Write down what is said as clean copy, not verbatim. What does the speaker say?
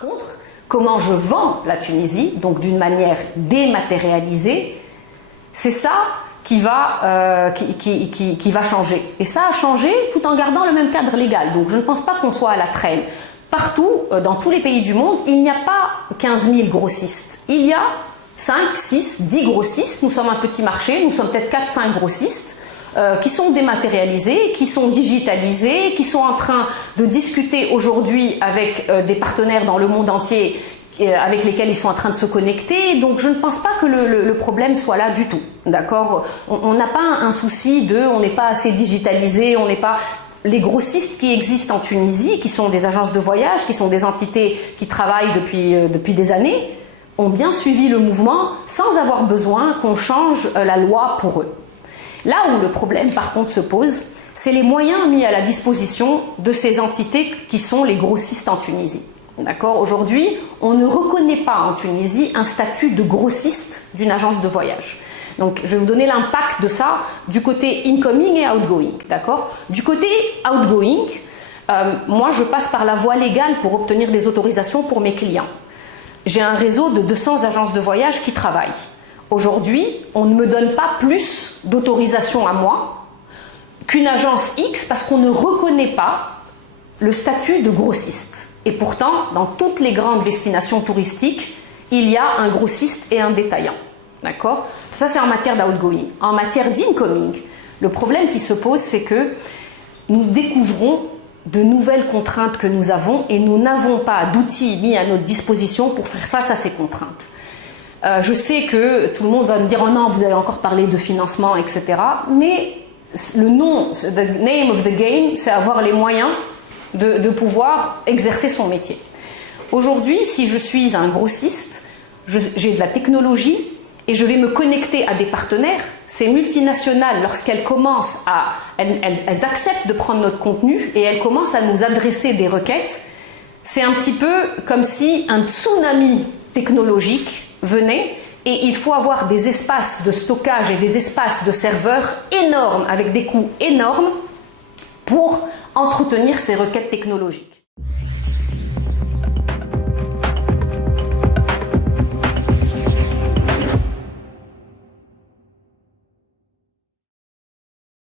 Par contre, comment je vends la Tunisie, donc d'une manière dématérialisée, c'est ça qui va changer. Et ça a changé tout en gardant le même cadre légal. Donc je ne pense pas qu'on soit à la traîne. Partout, dans tous les pays du monde, il n'y a pas 15 000 grossistes. Il y a 5, 6, 10 grossistes. Nous sommes un petit marché, nous sommes peut-être 4, 5 grossistes qui sont dématérialisés, qui sont digitalisés, qui sont en train de discuter aujourd'hui avec des partenaires dans le monde entier avec lesquels ils sont en train de se connecter. Donc je ne pense pas que le problème soit là du tout. D'accord ? On n'a pas un souci on n'est pas assez digitalisé, on n'est pas... Les grossistes qui existent en Tunisie, qui sont des agences de voyage, qui sont des entités qui travaillent depuis des années, ont bien suivi le mouvement sans avoir besoin qu'on change la loi pour eux. Là où le problème par contre se pose, c'est les moyens mis à la disposition de ces entités qui sont les grossistes en Tunisie. D'accord ? Aujourd'hui, on ne reconnaît pas en Tunisie un statut de grossiste d'une agence de voyage. Donc, je vais vous donner l'impact de ça du côté incoming et outgoing. D'accord ? Du côté outgoing, moi, je passe par la voie légale pour obtenir des autorisations pour mes clients. J'ai un réseau de 200 agences de voyage qui travaillent. Aujourd'hui, on ne me donne pas plus d'autorisation à moi qu'une agence X parce qu'on ne reconnaît pas le statut de grossiste. Et pourtant, dans toutes les grandes destinations touristiques, il y a un grossiste et un détaillant. D'accord ? Tout ça, c'est en matière d'outgoing. En matière d'incoming, le problème qui se pose, c'est que nous découvrons de nouvelles contraintes que nous avons et nous n'avons pas d'outils mis à notre disposition pour faire face à ces contraintes. Je sais que tout le monde va me dire « Oh non, vous avez encore parlé de financement, etc. » Mais le nom, the name of the game, c'est avoir les moyens de pouvoir exercer son métier. Aujourd'hui, si je suis un grossiste, j'ai de la technologie et je vais me connecter à des partenaires. Ces multinationales, lorsqu'elles commencent elles acceptent de prendre notre contenu et elles commencent à nous adresser des requêtes, c'est un petit peu comme si un tsunami technologique venait et il faut avoir des espaces de stockage et des espaces de serveurs énormes avec des coûts énormes pour entretenir ces requêtes technologiques.